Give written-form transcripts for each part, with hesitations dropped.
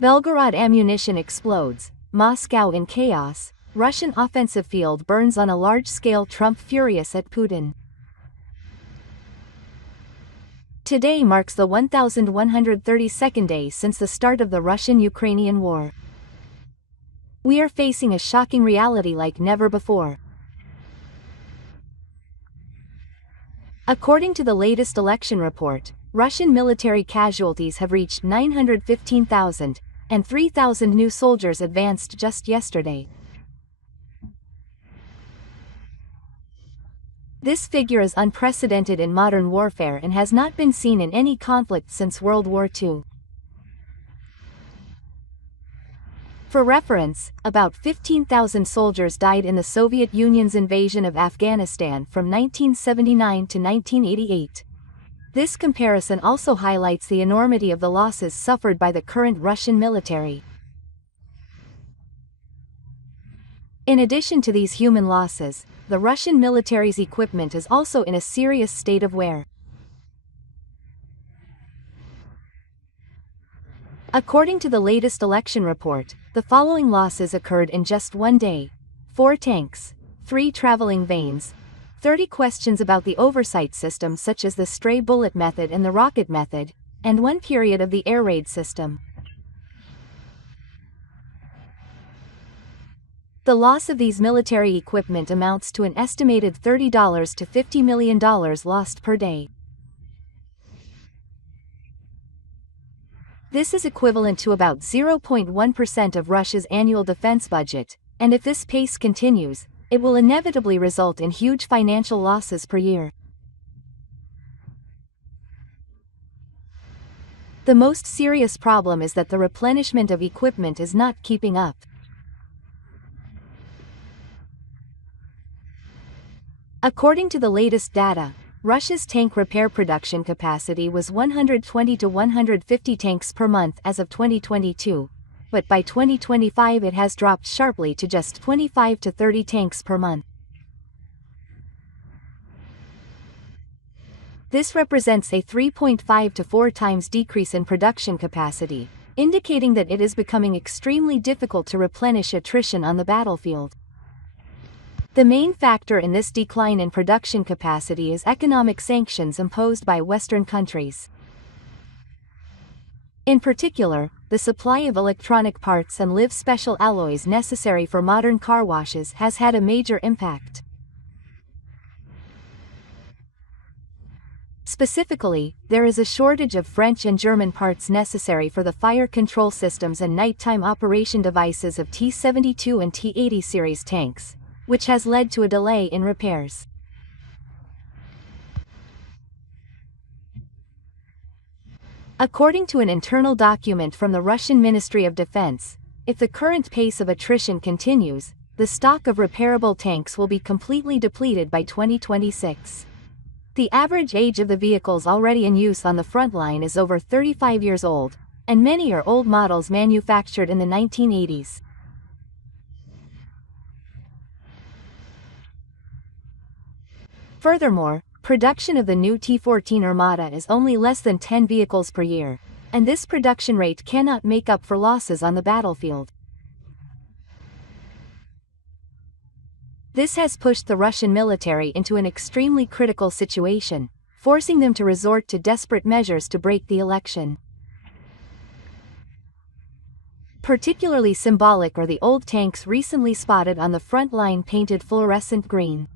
Belgorod ammunition explodes, Moscow in chaos, Russian offensive field burns on a large scale, Trump furious at Putin. Today marks the 1132nd day since the start of the Russian-Ukrainian war. We are facing a shocking reality like never before. According to the latest election report, Russian military casualties have reached 915,000, and 3,000 new soldiers advanced just yesterday. This figure is unprecedented in modern warfare and has not been seen in any conflict since World War II. For reference, about 15,000 soldiers died in the Soviet Union's invasion of Afghanistan from 1979 to 1988. This comparison also highlights the enormity of the losses suffered by the current Russian military. In addition to these human losses, the Russian military's equipment is also in a serious state of wear. According to the latest election report, the following losses occurred in just one day: 4 tanks, 3 traveling vanes, 30 questions about the oversight system such as the stray bullet method and the rocket method, and 1 period of the air raid system. The loss of these military equipment amounts to an estimated $30 to $50 million lost per day. This is equivalent to about 0.1% of Russia's annual defense budget, and if this pace continues, it will inevitably result in huge financial losses per year. The most serious problem is that the replenishment of equipment is not keeping up. According to the latest data, Russia's tank repair production capacity was 120 to 150 tanks per month as of 2022, but by 2025 it has dropped sharply to just 25 to 30 tanks per month. This represents a 3.5 to 4 times decrease in production capacity, indicating that it is becoming extremely difficult to replenish attrition on the battlefield. The main factor in this decline in production capacity is economic sanctions imposed by Western countries. In particular, the supply of electronic parts and live special alloys necessary for modern car washes has had a major impact. Specifically, there is a shortage of French and German parts necessary for the fire control systems and nighttime operation devices of T-72 and T-80 series tanks, which has led to a delay in repairs. According to an internal document from the Russian Ministry of Defense, if the current pace of attrition continues, the stock of repairable tanks will be completely depleted by 2026. The average age of the vehicles already in use on the front line is over 35 years old, and many are old models manufactured in the 1980s. Furthermore, production of the new T-14 Armata is only less than 10 vehicles per year, and this production rate cannot make up for losses on the battlefield. This has pushed the Russian military into an extremely critical situation, forcing them to resort to desperate measures to break the election. Particularly symbolic are the old tanks recently spotted on the front line painted fluorescent green.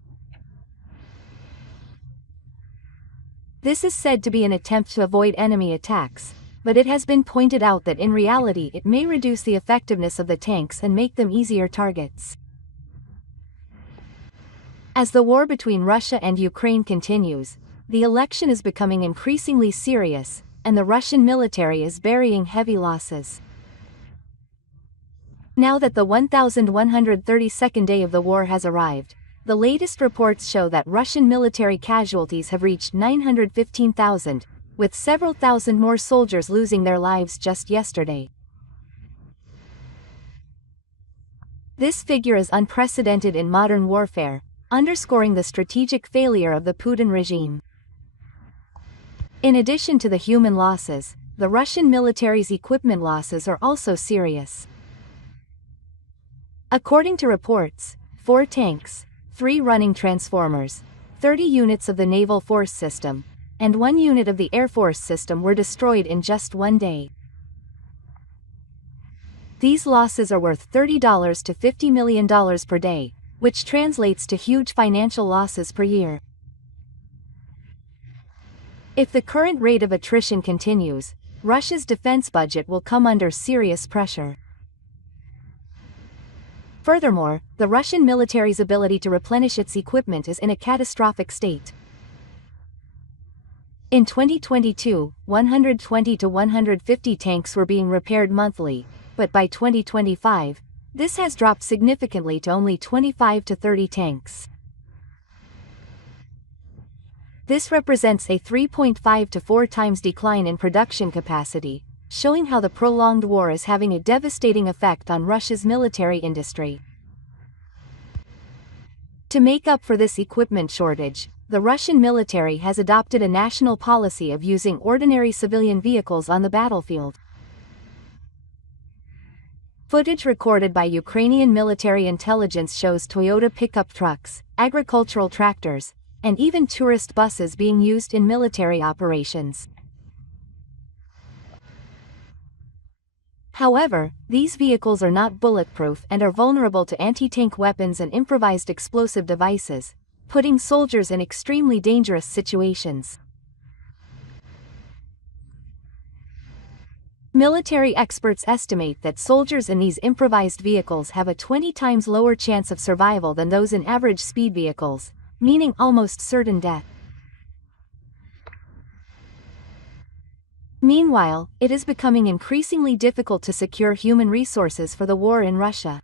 This is said to be an attempt to avoid enemy attacks, but it has been pointed out that in reality it may reduce the effectiveness of the tanks and make them easier targets. As the war between Russia and Ukraine continues, the election is becoming increasingly serious, and the Russian military is bearing heavy losses. Now that the 1132nd day of the war has arrived, the latest reports show that Russian military casualties have reached 915,000, with several thousand more soldiers losing their lives just yesterday. This figure is unprecedented in modern warfare, underscoring the strategic failure of the Putin regime. In addition to the human losses, the Russian military's equipment losses are also serious. According to reports, 4 tanks, 3 running transformers, 30 units of the naval force system, and 1 unit of the Air Force system were destroyed in just one day. These losses are worth $30 to $50 million per day, which translates to huge financial losses per year. If the current rate of attrition continues, Russia's defense budget will come under serious pressure. Furthermore, the Russian military's ability to replenish its equipment is in a catastrophic state. In 2022, 120 to 150 tanks were being repaired monthly, but by 2025, this has dropped significantly to only 25 to 30 tanks. This represents a 3.5 to 4 times decline in production capacity, showing how the prolonged war is having a devastating effect on Russia's military industry. To make up for this equipment shortage, the Russian military has adopted a national policy of using ordinary civilian vehicles on the battlefield. Footage recorded by Ukrainian military intelligence shows Toyota pickup trucks, agricultural tractors, and even tourist buses being used in military operations. However, these vehicles are not bulletproof and are vulnerable to anti-tank weapons and improvised explosive devices, putting soldiers in extremely dangerous situations. Military experts estimate that soldiers in these improvised vehicles have a 20 times lower chance of survival than those in average speed vehicles, meaning almost certain death. Meanwhile, it is becoming increasingly difficult to secure human resources for the war in Russia.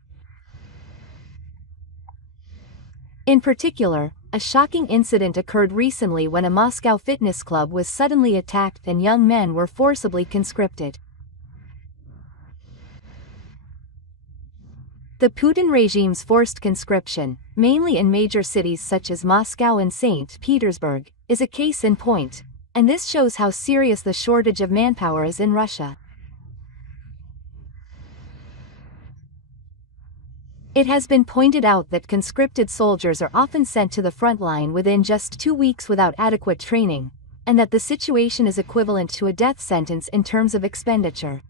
In particular, a shocking incident occurred recently when a Moscow fitness club was suddenly attacked and young men were forcibly conscripted. The Putin regime's forced conscription, mainly in major cities such as Moscow and St. Petersburg, is a case in point, and this shows how serious the shortage of manpower is in Russia. It has been pointed out that conscripted soldiers are often sent to the front line within just 2 weeks without adequate training, and that the situation is equivalent to a death sentence in terms of expenditure.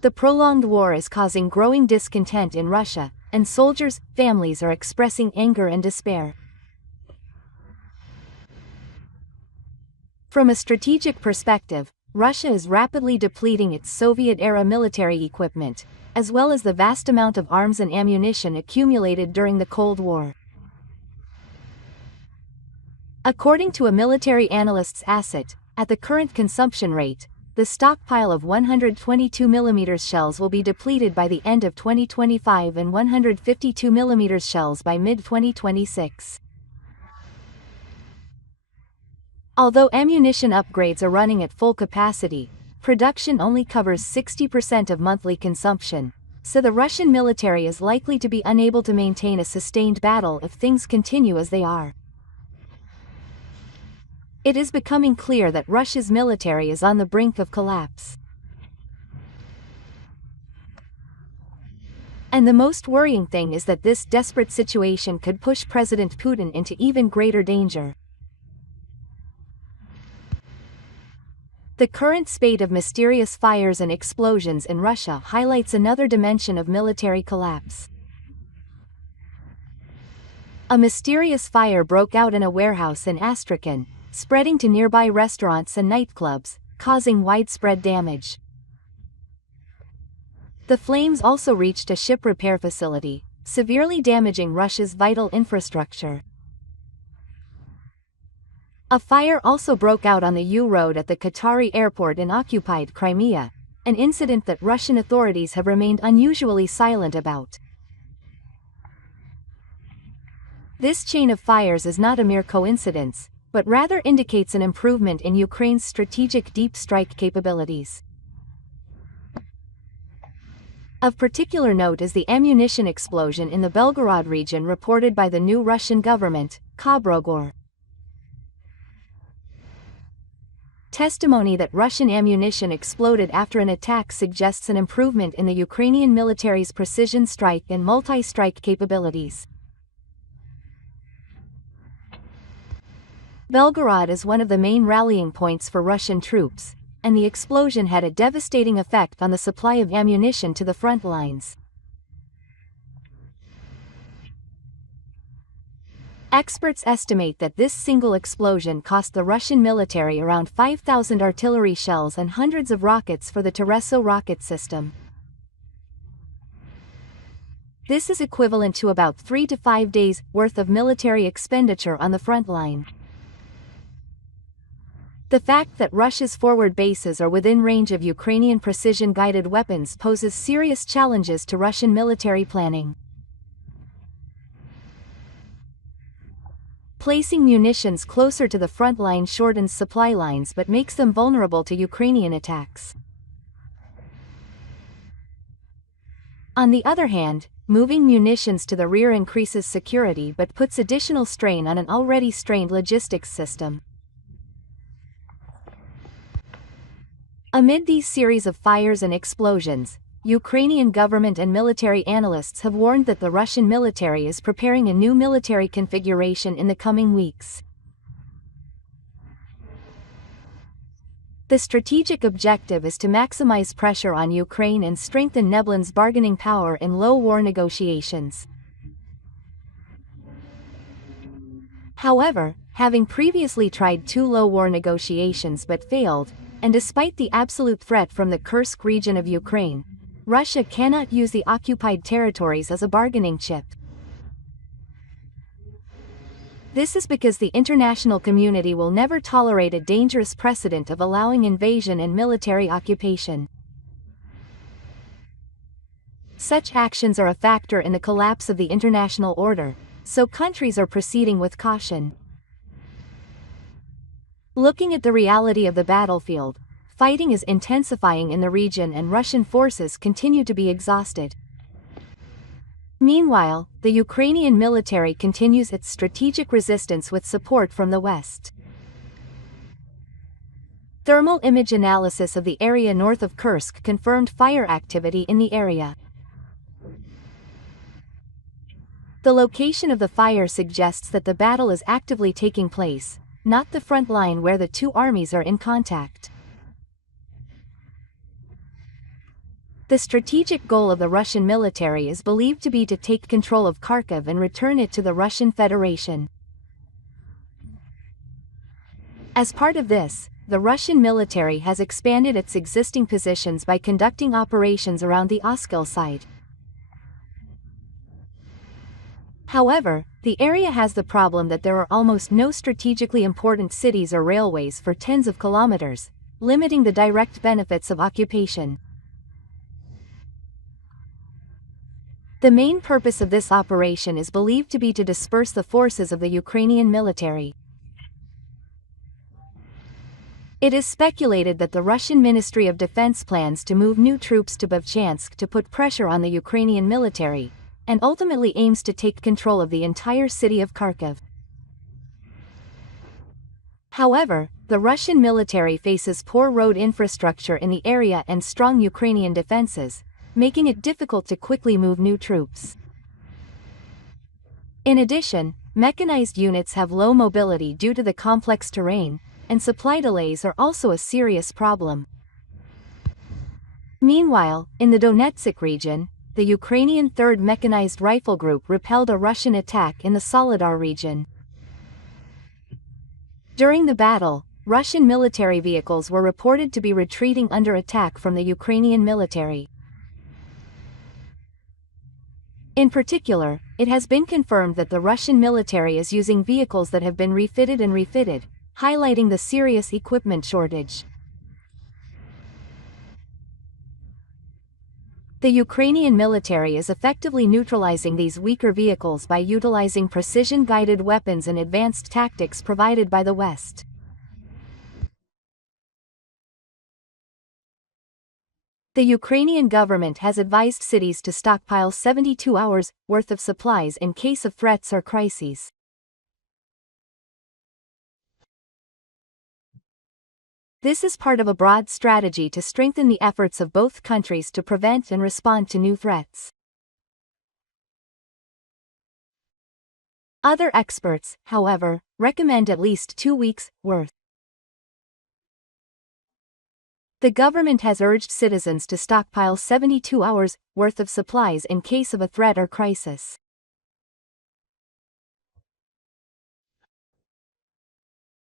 The prolonged war is causing growing discontent in Russia, and soldiers' families are expressing anger and despair. From a strategic perspective, Russia is rapidly depleting its Soviet-era military equipment, as well as the vast amount of arms and ammunition accumulated during the Cold War. According to a military analyst's asset, at the current consumption rate, the stockpile of 122mm shells will be depleted by the end of 2025 and 152mm shells by mid-2026. Although ammunition upgrades are running at full capacity, production only covers 60% of monthly consumption, so the Russian military is likely to be unable to maintain a sustained battle if things continue as they are. It is becoming clear that Russia's military is on the brink of collapse. And the most worrying thing is that this desperate situation could push President Putin into even greater danger. The current spate of mysterious fires and explosions in Russia highlights another dimension of military collapse. A mysterious fire broke out in a warehouse in Astrakhan, spreading to nearby restaurants and nightclubs, causing widespread damage. The flames also reached a ship repair facility, severely damaging Russia's vital infrastructure. A fire also broke out on the U-Road at the Qatari airport in occupied Crimea, an incident that Russian authorities have remained unusually silent about. This chain of fires is not a mere coincidence, but rather indicates an improvement in Ukraine's strategic deep strike capabilities. Of particular note is the ammunition explosion in the Belgorod region reported by the new Russian government, Khabrogor. Testimony that Russian ammunition exploded after an attack suggests an improvement in the Ukrainian military's precision strike and multi-strike capabilities. Belgorod is one of the main rallying points for Russian troops, and the explosion had a devastating effect on the supply of ammunition to the front lines. Experts estimate that this single explosion cost the Russian military around 5,000 artillery shells and hundreds of rockets for the Tereso rocket system. This is equivalent to about 3 to 5 days' worth of military expenditure on the front line. The fact that Russia's forward bases are within range of Ukrainian precision-guided weapons poses serious challenges to Russian military planning. Placing munitions closer to the front line shortens supply lines but makes them vulnerable to Ukrainian attacks. On the other hand, moving munitions to the rear increases security but puts additional strain on an already strained logistics system. Amid these series of fires and explosions, Ukrainian government and military analysts have warned that the Russian military is preparing a new military configuration in the coming weeks. The strategic objective is to maximize pressure on Ukraine and strengthen Neblin's bargaining power in low war negotiations. However, having previously tried 2 low war negotiations but failed, and despite the absolute threat from the Kursk region of Ukraine, Russia cannot use the occupied territories as a bargaining chip. This is because the international community will never tolerate a dangerous precedent of allowing invasion and military occupation. Such actions are a factor in the collapse of the international order, so countries are proceeding with caution. Looking at the reality of the battlefield, fighting is intensifying in the region and Russian forces continue to be exhausted. Meanwhile, the Ukrainian military continues its strategic resistance with support from the West. Thermal image analysis of the area north of Kursk confirmed fire activity in the area. The location of the fire suggests that the battle is actively taking place, not the front line where the two armies are in contact. The strategic goal of the Russian military is believed to be to take control of Kharkiv and return it to the Russian Federation. As part of this, the Russian military has expanded its existing positions by conducting operations around the Oskil site. However, the area has the problem that there are almost no strategically important cities or railways for tens of kilometers, limiting the direct benefits of occupation. The main purpose of this operation is believed to be to disperse the forces of the Ukrainian military. It is speculated that the Russian Ministry of Defense plans to move new troops to Bevchansk to put pressure on the Ukrainian military, and ultimately aims to take control of the entire city of Kharkiv. However, the Russian military faces poor road infrastructure in the area and strong Ukrainian defenses, making it difficult to quickly move new troops. In addition, mechanized units have low mobility due to the complex terrain, and supply delays are also a serious problem. Meanwhile, in the Donetsk region, the Ukrainian 3rd Mechanized Rifle Group repelled a Russian attack in the Soledar region. During the battle, Russian military vehicles were reported to be retreating under attack from the Ukrainian military. In particular, it has been confirmed that the Russian military is using vehicles that have been refitted, highlighting the serious equipment shortage. The Ukrainian military is effectively neutralizing these weaker vehicles by utilizing precision-guided weapons and advanced tactics provided by the West. The Ukrainian government has advised cities to stockpile 72 hours' worth of supplies in case of threats or crises. This is part of a broad strategy to strengthen the efforts of both countries to prevent and respond to new threats. Other experts, however, recommend at least 2 weeks' worth. The government has urged citizens to stockpile 72 hours' worth of supplies in case of a threat or crisis.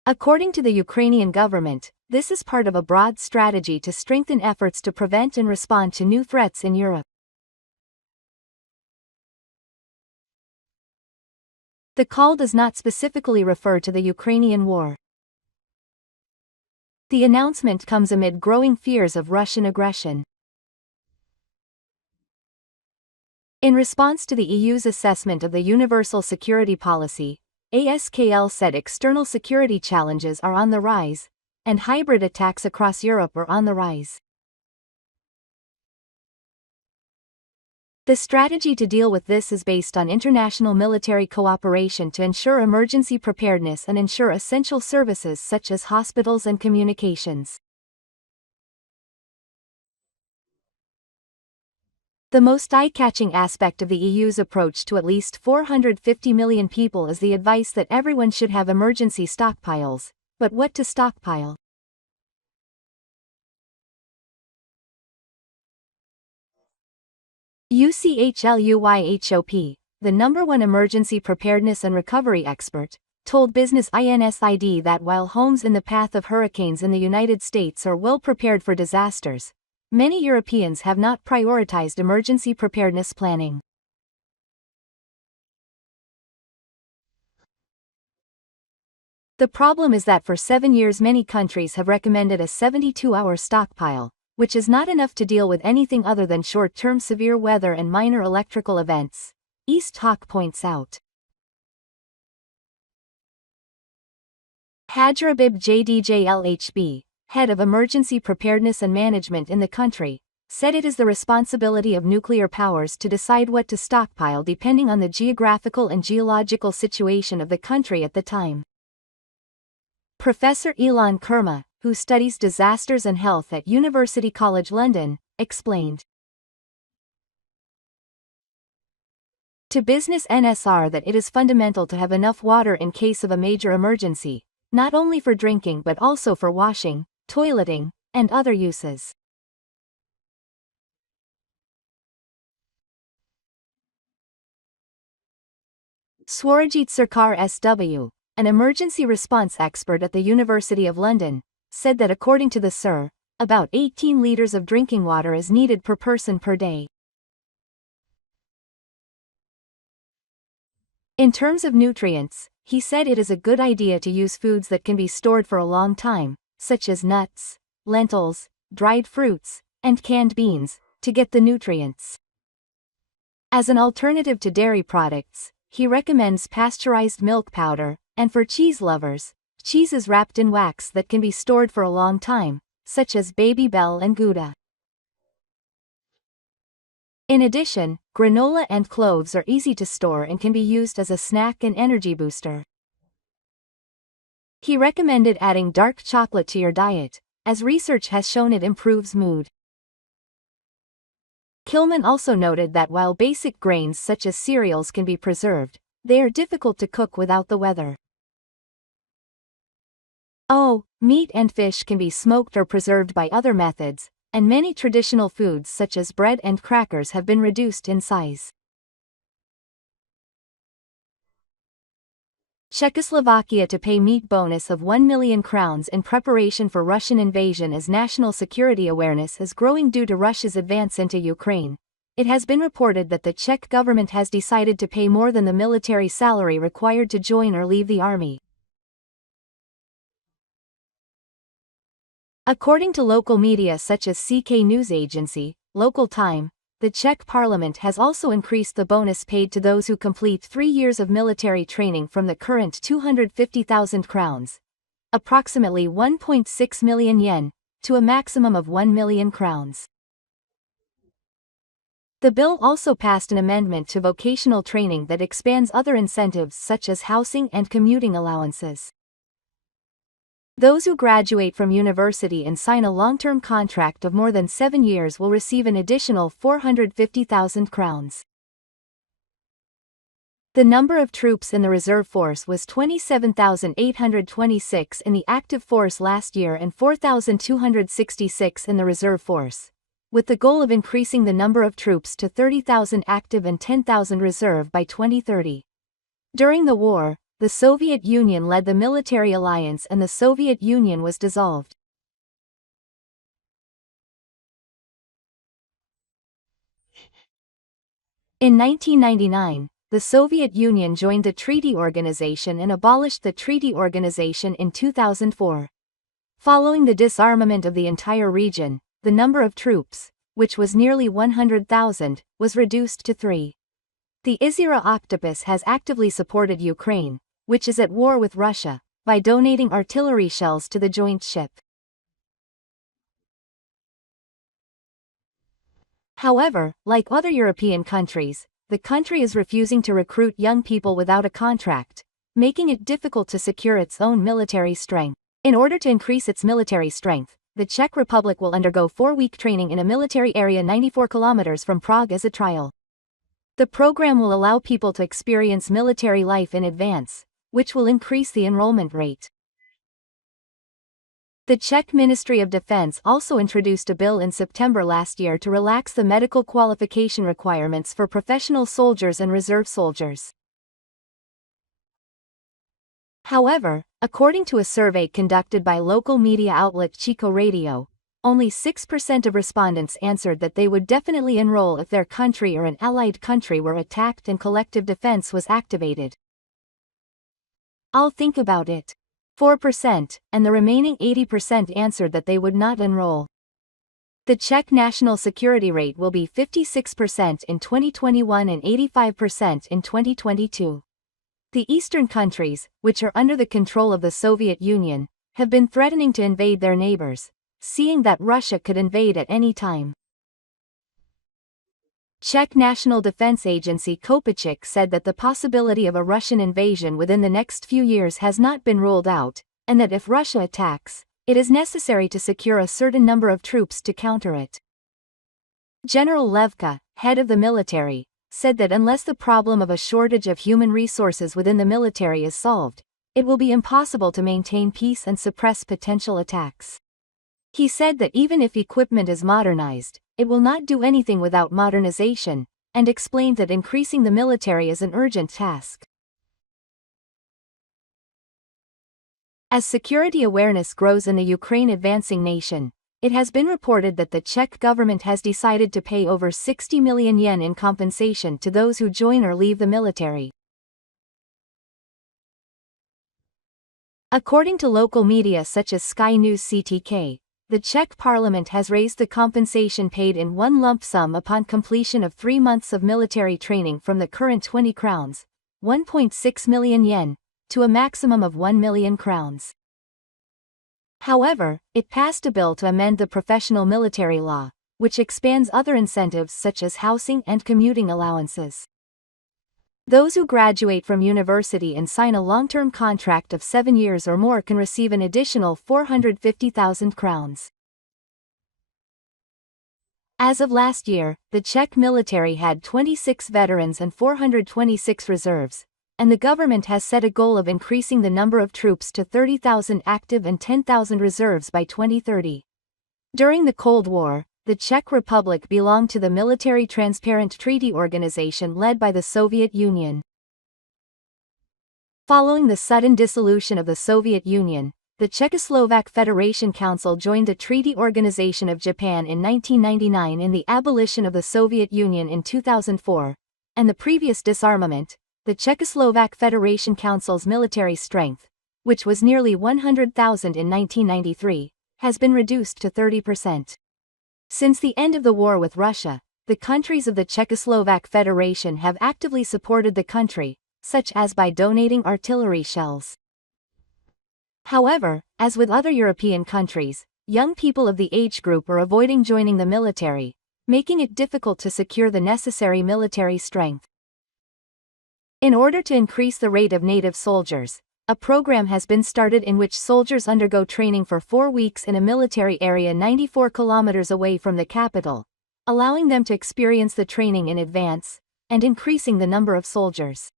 According to the Ukrainian government, this is part of a broad strategy to strengthen efforts to prevent and respond to new threats in Europe. The call does not specifically refer to the Ukrainian war. The announcement comes amid growing fears of Russian aggression. In response to the EU's assessment of the Universal Security Policy, ASKL said external security challenges are on the rise, and hybrid attacks across Europe are on the rise. The strategy to deal with this is based on international military cooperation to ensure emergency preparedness and ensure essential services such as hospitals and communications. The most eye-catching aspect of the EU's approach to at least 450 million people is the advice that everyone should have emergency stockpiles. But what to stockpile? UCHLUYHOP, the #1 emergency preparedness and recovery expert, told Business Insider that while homes in the path of hurricanes in the United States are well prepared for disasters, many Europeans have not prioritized emergency preparedness planning. The problem is that for 7 years many countries have recommended a 72-hour stockpile, which is not enough to deal with anything other than short-term severe weather and minor electrical events, East Hawk points out. Hajrabib JDJLHB, head of Emergency Preparedness and Management in the country, said it is the responsibility of nuclear powers to decide what to stockpile depending on the geographical and geological situation of the country at the time. Professor Ilan Kurma, who studies disasters and health at University College London, explained to Business NSR that it is fundamental to have enough water in case of a major emergency, not only for drinking but also for washing, toileting, and other uses. Swarajit Sarkar SW, an emergency response expert at the University of London, said that according to the SIR, about 18 liters of drinking water is needed per person per day. In terms of nutrients, he said it is a good idea to use foods that can be stored for a long time, such as nuts, lentils, dried fruits, and canned beans, to get the nutrients. As an alternative to dairy products, he recommends pasteurized milk powder, and for cheese lovers, cheeses wrapped in wax that can be stored for a long time, such as Baby Bell and Gouda. In addition, granola and cloves are easy to store and can be used as a snack and energy booster. He recommended adding dark chocolate to your diet, as research has shown it improves mood. Kilman also noted that while basic grains such as cereals can be preserved, they are difficult to cook without the weather. Meat and fish can be smoked or preserved by other methods, and many traditional foods such as bread and crackers have been reduced in size. Czechoslovakia to pay meat bonus of 1 million crowns in preparation for Russian invasion as national security awareness is growing due to Russia's advance into Ukraine. It has been reported that the Czech government has decided to pay more than the military salary required to join or leave the army. According to local media such as CK News Agency, Local Time, the Czech parliament has also increased the bonus paid to those who complete 3 years of military training from the current 250,000 crowns, approximately 1.6 million yen, to a maximum of 1 million crowns. The bill also passed an amendment to vocational training that expands other incentives such as housing and commuting allowances. Those who graduate from university and sign a long-term contract of more than 7 years will receive an additional 450,000 crowns. The number of troops in the reserve force was 27,826 in the active force last year and 4,266 in the reserve force, with the goal of increasing the number of troops to 30,000 active and 10,000 reserve by 2030. During the war, the Soviet Union led the military alliance and the Soviet Union was dissolved. In 1999, the Soviet Union joined the Treaty Organization and abolished the Treaty Organization in 2004. Following the disarmament of the entire region, the number of troops, which was nearly 100,000, was reduced to 3. The Izira Octopus has actively supported Ukraine, which is at war with Russia, by donating artillery shells to the joint ship. However, like other European countries, the country is refusing to recruit young people without a contract, making it difficult to secure its own military strength. In order to increase its military strength, the Czech Republic will undergo 4-week training in a military area 94 kilometers from Prague as a trial. The program will allow people to experience military life in advance, which will increase the enrollment rate. The Czech Ministry of Defense also introduced a bill in September last year to relax the medical qualification requirements for professional soldiers and reserve soldiers. However, according to a survey conducted by local media outlet Chico Radio, only 6% of respondents answered that they would definitely enroll if their country or an allied country were attacked and collective defense was activated. "I'll think about it," 4%, and the remaining 80% answered that they would not enroll. The Czech national security rate will be 56% in 2021 and 85% in 2022. The eastern countries, which are under the control of the Soviet Union, have been threatening to invade their neighbors, seeing that Russia could invade at any time. Czech National Defense Agency Kopichik said that the possibility of a Russian invasion within the next few years has not been ruled out, and that if Russia attacks, it is necessary to secure a certain number of troops to counter it. General Levka, head of the military, said that unless the problem of a shortage of human resources within the military is solved, it will be impossible to maintain peace and suppress potential attacks. He said that even if equipment is modernized, it will not do anything without modernization, and explained that increasing the military is an urgent task. As security awareness grows in the Ukraine advancing nation, it has been reported that the Czech government has decided to pay over 60 million yen in compensation to those who join or leave the military. According to local media such as Sky News CTK, the Czech parliament has raised the compensation paid in one lump sum upon completion of 3 months of military training from the current 20 crowns, 1.6 million yen, to a maximum of 1 million crowns. However, it passed a bill to amend the professional military law, which expands other incentives such as housing and commuting allowances. Those who graduate from university and sign a long-term contract of 7 years or more can receive an additional 450,000 crowns. As of last year, the Czech military had 26 veterans and 426 reserves, and the government has set a goal of increasing the number of troops to 30,000 active and 10,000 reserves by 2030. During the Cold War, the Czech Republic belonged to the Military Transparent Treaty Organization led by the Soviet Union. Following the sudden dissolution of the Soviet Union, the Czechoslovak Federation Council joined the Treaty Organization of Japan in 1999 and the abolition of the Soviet Union in 2004, and the previous disarmament, the Czechoslovak Federation Council's military strength, which was nearly 100,000 in 1993, has been reduced to 30%. Since the end of the war with Russia, the countries of the Czechoslovak Federation have actively supported the country, such as by donating artillery shells. However, as with other European countries, young people of the age group are avoiding joining the military, making it difficult to secure the necessary military strength. In order to increase the rate of native soldiers, a program has been started in which soldiers undergo training for 4 weeks in a military area 94 kilometers away from the capital, allowing them to experience the training in advance, and increasing the number of soldiers.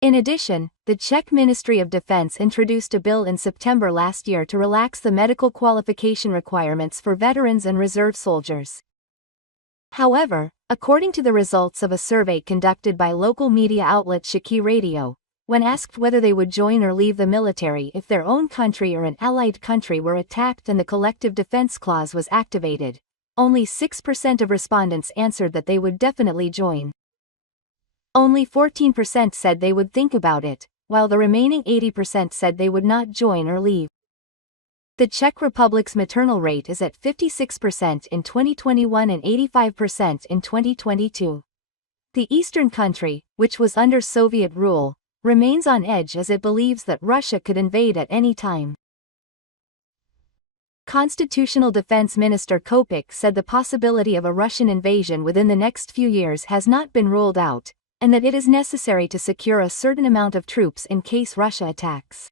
In addition, the Czech Ministry of Defense introduced a bill in September last year to relax the medical qualification requirements for veterans and reserve soldiers. However, according to the results of a survey conducted by local media outlet Shiki Radio, when asked whether they would join or leave the military if their own country or an allied country were attacked and the collective defense clause was activated, only 6% of respondents answered that they would definitely join. Only 14% said they would think about it, while the remaining 80% said they would not join or leave. The Czech Republic's maternal rate is at 56% in 2021 and 85% in 2022. The eastern country, which was under Soviet rule, remains on edge as it believes that Russia could invade at any time. Constitutional Defense Minister Kopik said the possibility of a Russian invasion within the next few years has not been ruled out, and that it is necessary to secure a certain amount of troops in case Russia attacks.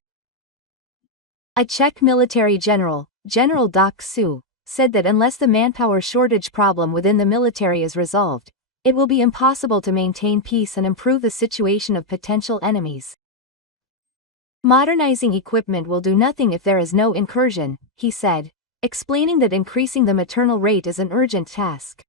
A Czech military general, General Doc Su, said that unless the manpower shortage problem within the military is resolved, it will be impossible to maintain peace and improve the situation of potential enemies. Modernizing equipment will do nothing if there is no incursion, he said, explaining that increasing the maternal rate is an urgent task.